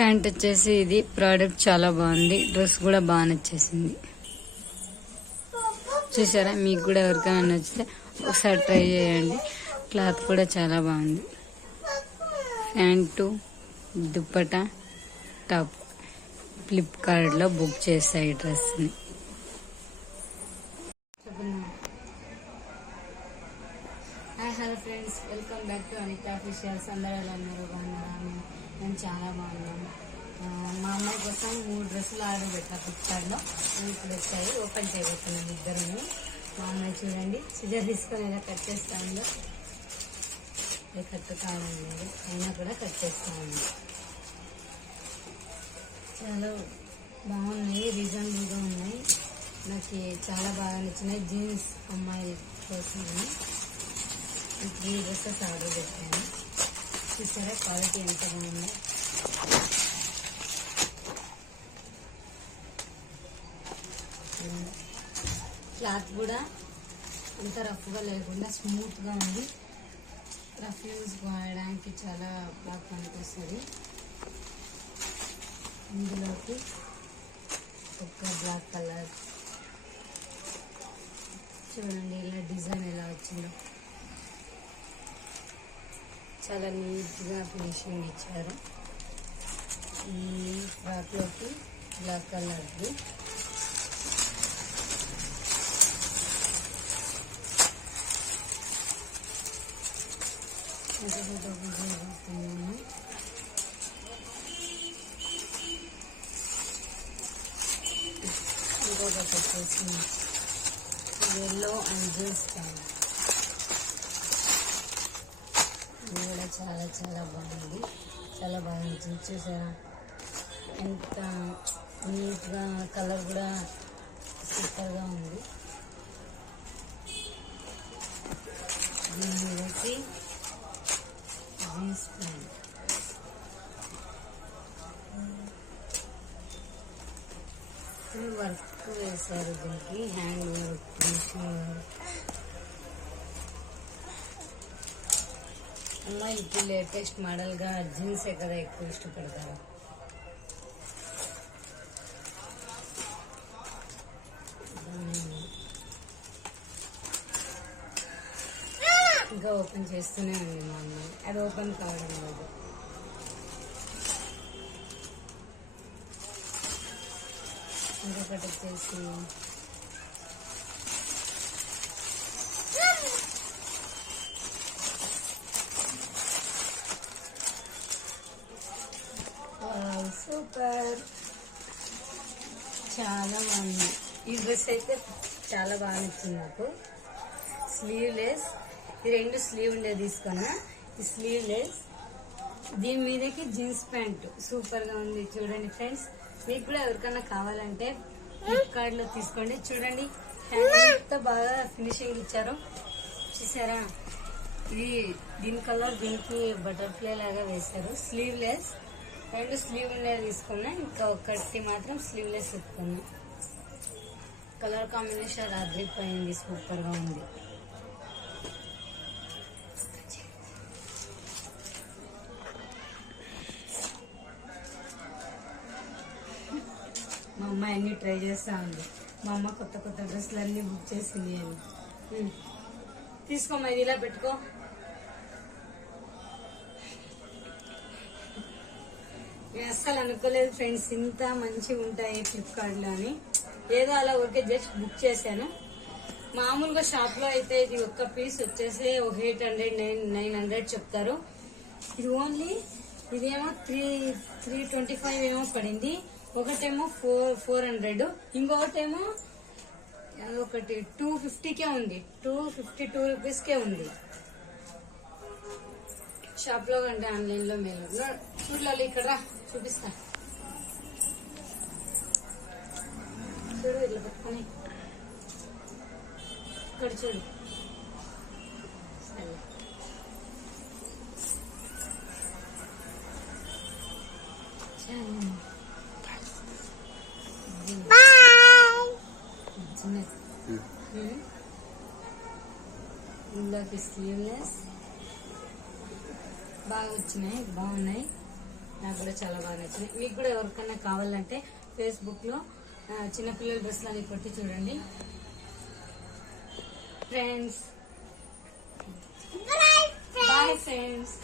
Pant వచ్చేసి ఇది product చాలా బాగుంది. డ్రెస్ కూడా బాగా నచ్చేసింది. చూసారా? మీకు కూడా ఎవరికైనా నచ్చితే ఒకసారి ట్రై చేయండి. క్లాత్ కూడా చాలా బాగుంది. ప్యాంటు, దుప్పటా, టాప్ ఫ్లిప్కార్ట్లో బుక్ చేస్తాయి డ్రెస్ని. Hi hello friends, welcome back to Anitha officials. అందరూ ఎలా ఉన్నారు? బాగున్నారా? నేను చాలా బాగున్నాను. మా అమ్మాయి కోసం 3 డ్రెస్సులు ఆర్డర్ పెట్టా ఫ్లిప్కార్ట్లో. ఇప్పుడు వచ్చాయి, ఓపెన్ చేయబోతున్నాను ఇద్దరుని. మా అమ్మాయి చూడండి, సిజర్ తీసుకొని ఎలా కట్ చేస్తా ఉందో. అది కట్ కావడం లేదు, అయినా కూడా కట్ చేస్తా ఉంది. చాలా బాగున్నాయి, రీజనబుల్గా ఉన్నాయి. నాకు చాలా బాగా నచ్చినాయి. జీన్స్ అమ్మాయి కోసం 3 డ్రెస్సెస్ ఆర్డర్ పెట్టాను. చూసారా క్వాలిటీ ఎంత బాగుందో. క్లాత్ కూడా అంత రఫ్గా లేకుండా స్మూత్గా ఉంది. రఫ్ యూజ్ వాడడానికి చాలా బాగా పనికొస్తుంది. ఇందులోకి ఒక బ్లాక్ కలర్ చూడండి, ఇలా డిజైన్ ఎలా వచ్చిందో. చాలా నీట్గా ఫినిషింగ్ ఇచ్చారు. ఈ ఫ్రాక్లోకి బ్లాక్ కలర్ది ఇంకొకటి వచ్చేసి ఎల్లో అండ్ జీన్స్ ప్యాంట్. ఇది కూడా చాలా చాలా బాగుంది, చాలా బాగా నచ్చింది. చూసారా ఎంత నీట్గా, కలర్ కూడా సూపర్గా ఉంది. దీన్ని వేసి జీన్స్ ప్యాంట్ వర్క్ వేశారు. దీనికి హ్యాండ్ వర్క్, మిషన్ వర్క్. అమ్మాయి ఇప్పుడు లేటెస్ట్ మోడల్గా జీన్సే కదా ఎక్కువ ఇష్టపడతారు. ఇంకా ఓపెన్ చేస్తూనే ఉంది మా అమ్మాయి, అది ఓపెన్ కావడం లేదు. ఇంకొకటి వచ్చేసి సూపర్, చాలా బాగుంది. ఈ డ్రెస్ అయితే చాలా బాగా నచ్చింది నాకు. స్లీవ్లెస్, ఈ 2 స్లీవ్ ఉండేది తీసుకున్నా. ఈ స్లీవ్లెస్, దీని మీదకి జీన్స్ ప్యాంట్ సూపర్గా ఉంది. చూడండి ఫ్రెండ్స్, మీకు కూడా ఎవరికైనా కావాలంటే ఫ్లిప్కార్ట్లో తీసుకోండి. చూడండి ఎంత బాగా ఫినిషింగ్ ఇచ్చారో. చూసారా? ఇది దీని కలర్ దీనికి బటర్ఫ్లై లాగా వేశారు. స్లీవ్లెస్, 2 స్లీవ్ ఉండేది తీసుకున్నా, ఇంకా ఒకటి మాత్రం స్లీవ్లెస్ పెట్టుకున్నా. కలర్ కాంబినేషన్ అదిరిపోయింది, సూపర్గా ఉంది. మా అమ్మాయి అన్ని ట్రై చేస్తా ఉంది. మా అమ్మ కొత్త కొత్త డ్రెస్సులు అన్ని బుక్ చేసింది. అని తీసుకోమ్మా, ఇది ఇలా పెట్టుకో. నేను అస్సలు అనుకోలేదు ఫ్రెండ్స్ ఇంత మంచిగా ఉంటాయి ఫ్లిప్కార్ట్లో అని. ఏదో అలా ఓకే జస్ట్ బుక్ చేశాను. మామూలుగా షాప్లో అయితే ఇది ఒక్క పీస్ వచ్చేసి 800-900 చెప్తారు. ఇది ఓన్లీ ఇదేమో 325 ఏమో పడింది. ఒకటేమో 400, ఇంకొకటేమో ఒకటి 250కే ఉంది. 252 రూపీస్కే ఉంది. షాప్లో కంటే ఆన్లైన్లో మేలు. చూడాలి, ఇక్కడ చూపిస్తా. చూడు, ఇట్లా పట్టుకొని ఇక్కడ చూడు. ఇందులోకి స్లీవ్లెస్ బాగా వచ్చినాయి, బాగున్నాయి. నాకు కూడా చాలా బాగా నచ్చినాయి. మీకు కూడా ఎవరికైనా కావాలంటే ఫేస్బుక్ లో చిన్నపిల్లల డ్రెస్లు అని కొట్టి చూడండి ఫ్రెండ్స్. Bye friends.